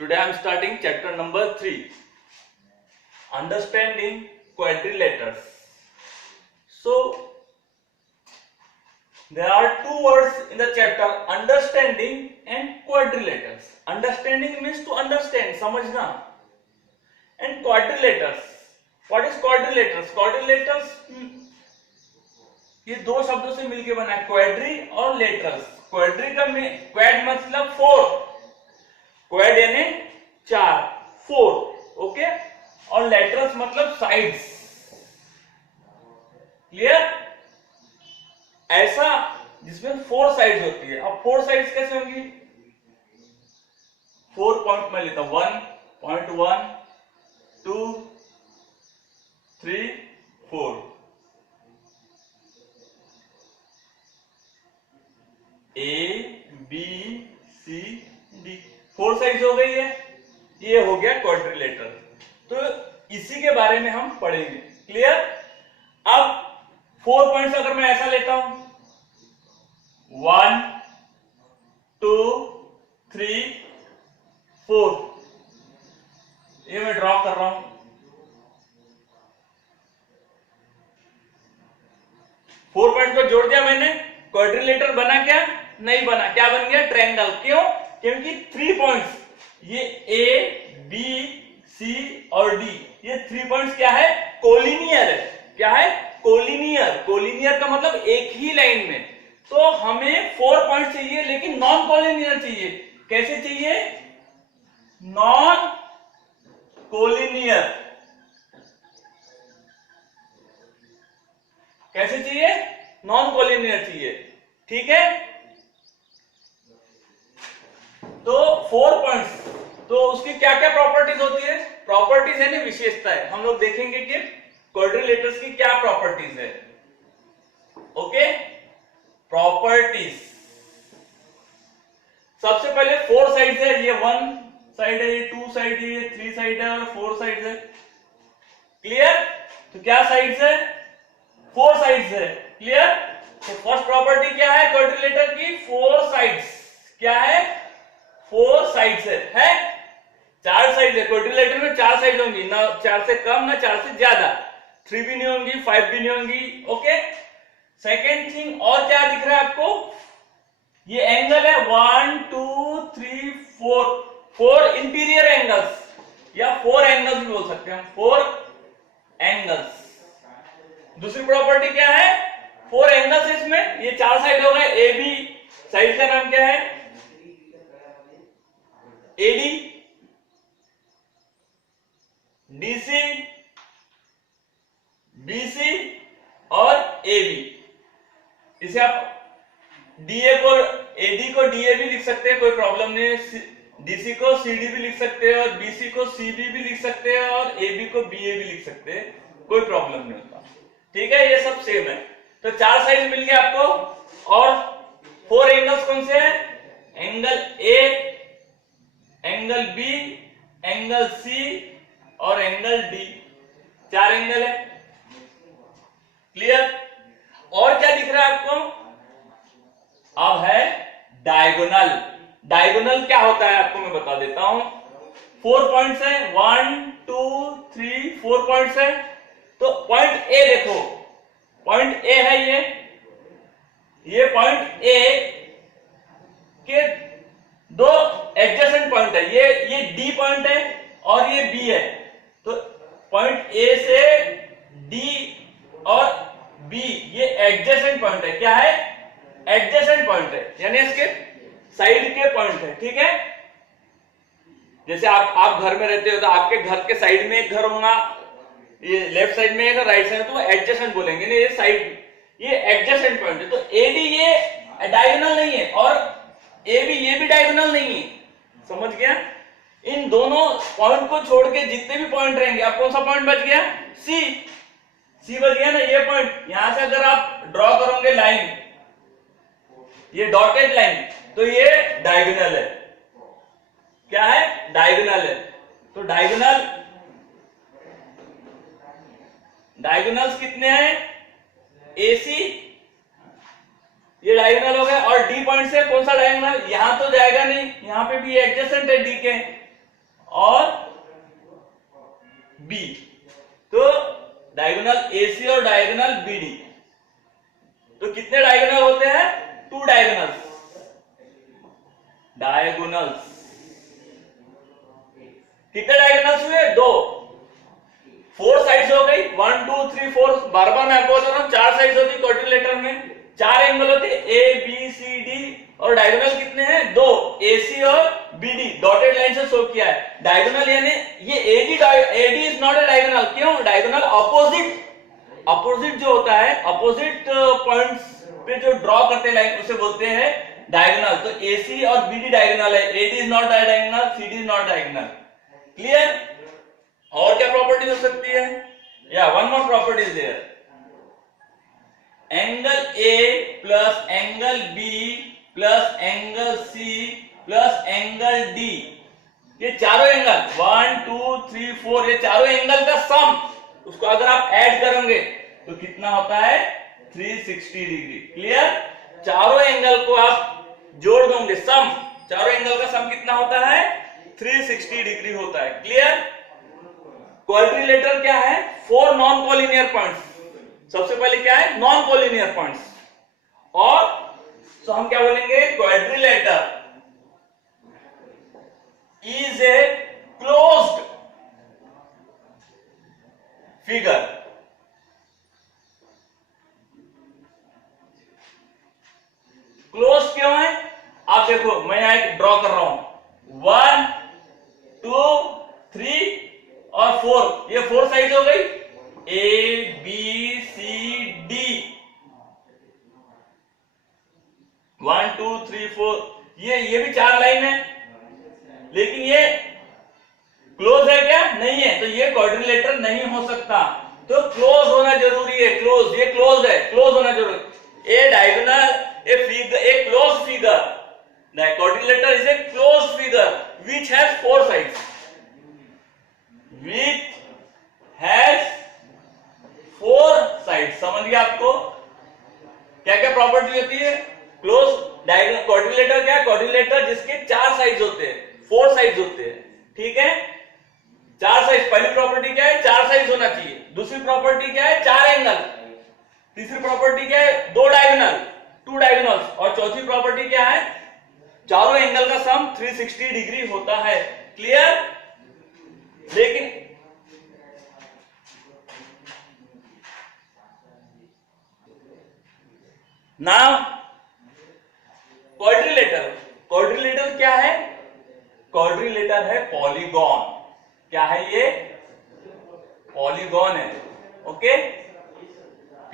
Today I am starting chapter number 3, understanding quadrilaters. So there are two words in the chapter, understanding and quadrilaters. Understanding means to understand, समझना, and quadrilaters. What is quadrilaters? Quadrilaters ये दो शब्दों से मिलकर बना है, quadri और letters. Quadri का क्वाड मतलब फोर, क्वाड यानी चार, फोर, ओके, और लेटरस मतलब साइड्स. क्लियर? ऐसा जिसमें फोर साइड्स होती है. अब फोर साइड्स कैसे होंगी? 4 पॉइंट में लेता हूं, 1.1 2 3 4. A B C D, four sides हो गई है. ये हो गया क्वाड्रिलेटर. तो इसी के बारे में हम पढ़ेंगे. क्लियर? अब 4 पॉइंट्स अगर मैं ऐसा लेता हूं, 1 2 3 4, ये मैं ड्रॉ कर रहा हूं. 4 पॉइंट को जोड़ दिया मैंने, क्वाड्रिलेटर बना क्या? नहीं बना. क्या बन गया? ट्रायंगल. क्यों? क्योंकि 3 पॉइंट्स, ये A B C और D, ये 3 पॉइंट्स क्या है? कोलिनियर है. क्या है? कोलिनियर. कोलिनियर का मतलब एक ही लाइन में. तो हमें 4 पॉइंट चाहिए, लेकिन नॉन कोलिनियर चाहिए. कैसे चाहिए? Non collinear. कैसे चाहिए? नॉन कोलिनियर चाहिए. ठीक है? तो 4 पॉइंट्स, तो उसकी क्या क्या प्रॉपर्टीज होती है? प्रॉपर्टीज है ना, विशेषता है. हम लोग देखेंगे कि क्वाड्रिलेटर्स की क्या प्रॉपर्टीज है. Okay, properties. सबसे पहले 4 साइड्स है. ये 1 साइड है, ये 2 साइड है, ये 3 साइड है और 4 साइड्स है. क्लियर? तो क्या साइड्स है? 4 साइड्स है. क्लियर? तो फर्स्ट प्रॉपर्टी क्या है क्वाड्रिलेटर की? 4 साइड्स. क्या है? 4 साइड्स है. 4 साइड है. क्वाड्रिलेटर में 4 साइड होंगी, ना 4 से कम ना 4 से ज्यादा. 3 भी नहीं होंगी, 5 भी नहीं होंगी. ओके. सेकेंड थिंग, और क्या दिख रहा है आपको? ये एंगल है 1 2 3 4, 4 इंटीरियर एंगल्स, या 4 एंगल्स भी बोल सकते हैं. 4 एंगल्स. दूसरी प्रॉपर्टी क्या है? 4 एंगल्स इसमें. ये 4 साइड हो गए. ए बी साइड का नाम क्या है? एडी, डीसी, बीसी और एबी. इसे आप डीए को, एडी को डीए भी लिख सकते हैं, कोई प्रॉब्लम नहीं है. डीसी को सीडी भी लिख सकते हैं, और बीसी को सीबी भी लिख सकते हैं, और एबी को बीए भी लिख सकते हैं. कोई प्रॉब्लम नहीं होता. ठीक है? ये सब सेम है. तो 4 साइड मिल गया आपको. और 4 एंगल्स कौन से हैं? Angle A, angle B, angle C और एंगल डी. 4 एंगल है. क्लियर? और क्या दिख रहा है आपको? अब है डायगोनल. डायगोनल क्या होता है आपको मैं बता देता हूं. 4 पॉइंट्स है, 1 2 3 4 पॉइंट्स है. तो पॉइंट ए देखो, पॉइंट ए है ये पॉइंट ए के दो एडजेसेंट पॉइंट है. ये डी पॉइंट है और ये बी है. तो पॉइंट ए से डी और बी ये एडजेसेंट पॉइंट है. क्या है? एडजेसेंट पॉइंट है, यानी इसके साइड के पॉइंट है. ठीक है? जैसे आप घर में रहते हो, तो आपके घर के साइड में एक घर होगा, ये लेफ्ट साइड में एक, राइट साइड, तो एडजेसेंट बोलेंगे. नहीं, ये साइड, ये एडजेसेंट पॉइंट है. तो एडी ये डायगोनल नहीं है, और ए भी, ये भी डायगोनल नहीं है. समझ गया? इन दोनों पॉइंट को छोड़ के जितने भी पॉइंट रहेंगे, आप कौन सा पॉइंट बच गया? सी. सी बच गया ना. ये पॉइंट, यहां से अगर आप ड्रॉ करोगे लाइन, ये डॉटेड लाइन, तो ये डायगोनल है. क्या है? डायगोनल है. तो डायगोनल्स कितने हैं? एसी, ये डायगोनल हो गया. और डी पॉइंट से कौन सा डायगोनल? यहां तो जाएगा नहीं, यहां पे भी एडजेसेंट है डी के, और बी। तो डायगोनल एसी और डायगोनल बीडी, तो कितने डायगोनल होते हैं? 2 डायगोनल्स। कितने डायगोनल्स हुए? 2। 4 साइड्स हो गई, 1 2 3 4। बार बार मैं आपको बता रहा हूं 4 साइड्स होती क्वाड्रिलेटरल में, 4 एंगल होते ए बी सी डी, और डायगोनल कितने हैं? 2, एसी और बीडी। डॉटेड लाइन से शो किया है। डायगोनल यानी ये AD is not a diagonal. क्यों? डायगोनल अपोजिट जो होता है, अपोजिट पॉइंट्स पे जो ड्रॉ करते हैं लाइन, उसे बोलते हैं डायगोनल। तो एसी और बीडी डायगोनल है, AD is not diagonal, CD is not diagonal. Clear? और क्या प्रॉपर्टी हो सकती है? या one more property is there, angle A plus angle B plus angle C plus angle D, ये चारों एंगल 1 2 3 4, ये चारों एंगल का सम, उसको अगर आप ऐड करेंगे तो कितना होता है? 360 डिग्री। क्लियर? चारों एंगल को आप जोड़ दोगे, सम, चारों एंगल का सम कितना होता है? 360 डिग्री होता है। क्लियर? क्वाड्रिलेटरल क्या है? 4 नॉन कोलिनियर पॉइंट्स। सबसे पहले क्या है? Non collinear points. और तो हम क्या बोलेंगे? Quadrilateral is a closed figure. Close क्यों है? आप देखो, मैं यहां एक ड्रॉ कर रहा हूं, 1 2 3 और 4, ये 4 साइड हो गई, ए बी सी डी, 1 2 3 4, ये भी 4 लाइन है, लेकिन ये क्लोज है क्या? नहीं है, तो ये क्वाड्रिलेटर नहीं हो सकता। तो क्लोज होना जरूरी है, क्लोज, ये क्लोज है, क्लोज होना जरूरी। A diagonal, a figure, a close figure, quadrilateral is a close figure which has 4 sides, which has 4 sides. समझ गया आपको क्या क्या प्रॉपर्टी होती है? क्लोज डायगोनल क्वाड्रिलेटर क्या है? क्वाड्रिलेटर जिसके 4 साइड्स होते हैं, 4 साइड्स होते हैं। ठीक है, 4 साइड। पहली प्रॉपर्टी क्या है? 4 साइड्स होना चाहिए। दूसरी प्रॉपर्टी क्या है? 4 एंगल। तीसरी प्रॉपर्टी क्या है? 2 डायगोनल, 2 डायगोनल्स। और चौथी प्रॉपर्टी क्या है? चारों एंगल का सम 360 डिग्री होता है। क्लियर? लेकिन नाउ क्वाड्रिलेटर क्या है? क्वाड्रिलेटर है पॉलीगॉन। क्या है ये? पॉलीगॉन है। Okay,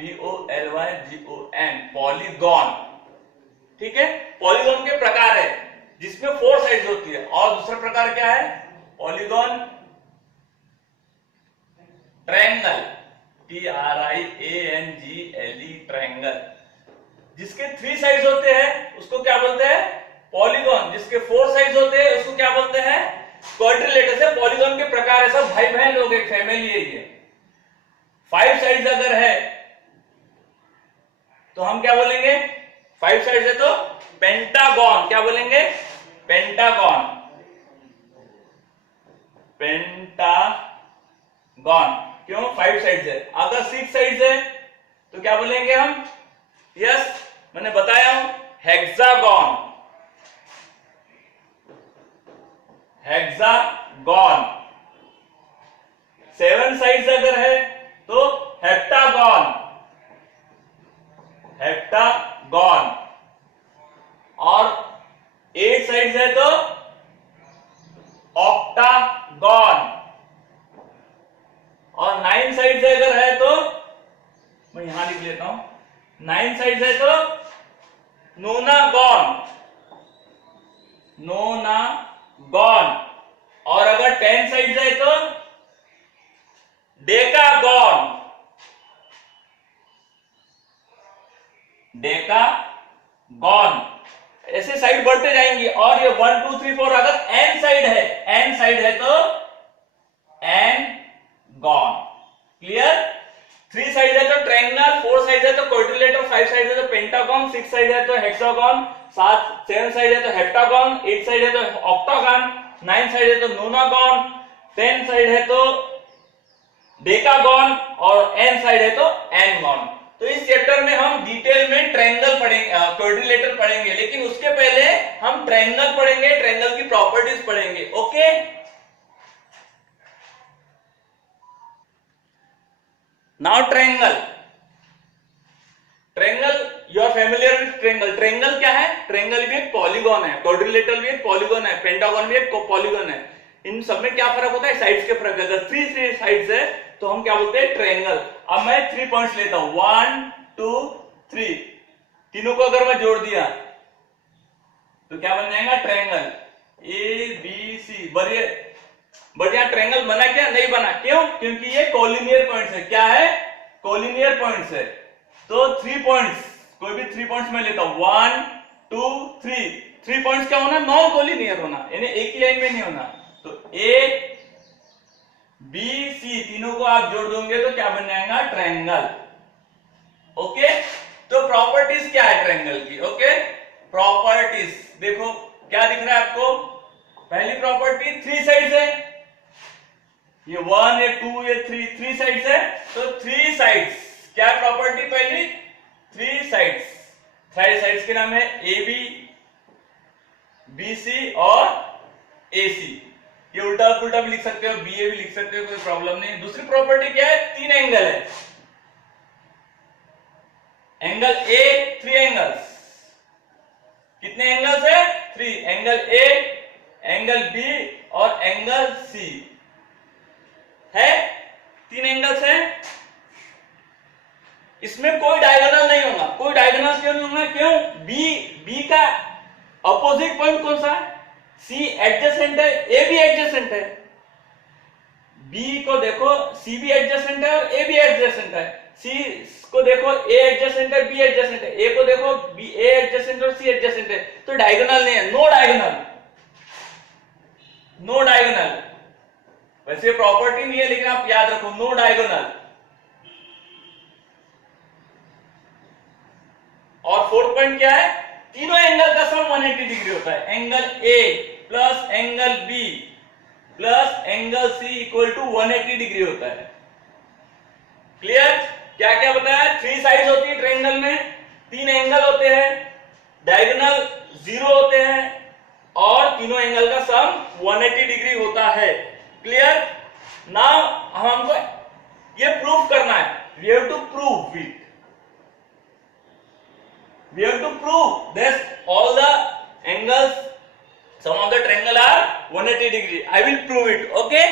POLYGON, polygon. ठीक है, पॉलीगॉन के प्रकार है जिसमें 4 साइड्स होती है। और दूसरा प्रकार क्या है? पॉलीगॉन ट्रायंगल, TRIANGLE, ट्रायंगल, जिसके 3 साइड्स होते हैं उसको क्या बोलते हैं? पॉलीगॉन। जिसके 4 साइड्स होते हैं उसको क्या बोलते हैं? क्वाड्रिलेटर। से पॉलीगॉन के प्रकार है, सब भाई बहन लोग, एक फैमिली है ये। 5 साइड्स अगर है तो हम क्या बोलेंगे? 5 साइड्स है तो पेंटागॉन। क्या बोलेंगे? Pentagon, pentagon. क्यों? 5 साइड्स है। अगर 6 साइड्स है तो क्या बोलेंगे हम? यस, मैंने बताया हूं, हेक्सागॉन, हेक्सागॉन। 7 साइड्स अगर है तो हेप्टागॉन, हेप्टागॉन। और 8 साइड्स है तो ऑक्टागॉन। और 9 साइड्स अगर है तो, मैं यहां लिख लेता हूं, 9 साइड्स है तो नोनागॉन, नोनागॉन। और अगर 10 साइड्स है तो डेकागॉन, डेकागॉन। ऐसे साइड बढ़ते जाएंगे। और ये 1 2 3 4 अगर n साइड है, n साइड है तो n गॉन। क्लियर? 3 साइड है तो ट्रायंगल, 4 साइड है तो क्वाड्रिलेटर, 5 साइड है तो पेंटागॉन, 6 साइड है तो हेक्सागॉन, 7 साइड है तो हेप्टागॉन, 8 साइड है तो ऑक्टागॉन, 9 साइड है तो नोनागॉन, 10 साइड है तो डेकागॉन और n साइड है तो n-गॉन। तो इस चैप्टर में हम डिटेल में ट्रायंगल पढ़ेंगे, क्वाड्रिलेटरल पढ़ेंगे, लेकिन उसके पहले हम ट्रायंगल पढ़ेंगे, ट्रायंगल की प्रॉपर्टीज पढ़ेंगे। Okay, now triangle. Triangle, you are familiar with triangle. Triangle क्या है? ट्रायंगल भी एक पॉलीगॉन है, क्वाड्रिलेटरल भी एक पॉलीगॉन है, पेंटागन भी एक पॉलीगॉन है। इन सब में क्या फर्क होता है? साइड्स के फर्क। अगर 3 साइड्स है तो हम क्या बोलते हैं? ट्रायंगल। अब मैं 3 पॉइंट्स लेता हूं, 1 2 3, तीनों को अगर मैं जोड़ दिया तो क्या बन जाएगा? Triangle A B C. But यहां ट्रायंगल बना क्या? नहीं बना। क्यों? क्योंकि ये कोलिनियर पॉइंट्स है। क्या है? कोलिनियर पॉइंट्स है। तो 3 पॉइंट्स, कोई भी 3 पॉइंट्स मैं लेता हूं, 1 2 3। 3 पॉइंट्स क्या होना? नॉन कोलिनियर होना, यानी एक ही लाइन में नहीं होना। तो ए बी सी तीनों को आप जोड़ दोगे तो क्या बन जाएगा? ट्रायंगल। ओके, तो प्रॉपर्टीज क्या है ट्रायंगल की? ओके, प्रॉपर्टीज देखो क्या दिख रहा है आपको? पहली प्रॉपर्टी 3 साइड्स है, ये 1 ये 2 ये 3 साइड्स है। तो 3 साइड्स क्या प्रॉपर्टी? पहली 3 साइड्स। 3 साइड्स के नाम है ए बी, बी सी और ए सी। ये उल्टा पुल्टा भी लिख सकते हो, बी ए भी लिख सकते हो, कोई प्रॉब्लम नहीं। दूसरी प्रॉपर्टी क्या है? 3 एंगल है। एंगल ए 3 एंगल्स। कितने एंगल्स है? 3। एंगल ए, एंगल बी और एंगल सी है। 3 एंगल्स है। इसमें कोई डायगोनल नहीं होगा। कोई डायगोनल क्यों नहीं होगा? क्यों? बी का अपोजिट पॉइंट कौन सा है? सी एडजेसेंट है, ए भी एडजेसेंट है। बी को देखो, सी भी एडजेसेंट है और ए भी एडजेसेंट है। सी को देखो, ए एडजेसेंट है, बी एडजेसेंट है। ए को देखो, बी ए एडजेसेंट और सी एडजेसेंट है। तो डायगोनल नहीं है, नो डायगोनल, नो डायगोनल। वैसे प्रॉपर्टी नहीं है, लेकिन आप याद रखो, नो डायगोनल। और 4th पॉइंट क्या है? तीनों एंगल का सम 180 डिग्री होता है। Angle A plus angle B plus angle C equal to 180 degree होता है। क्लियर? क्या क्या बताया? 3 साइड्स होती है ट्रायंगल में, 3 एंगल होते हैं, डायगोनल 0 होते हैं और तीनों एंगल का सम 180 डिग्री होता है। क्लियर? नाउ हमको ये प्रूव करना है। We have to prove it. We have to prove that all the angles, some of the triangle are 180 degree. I will prove it. Okay.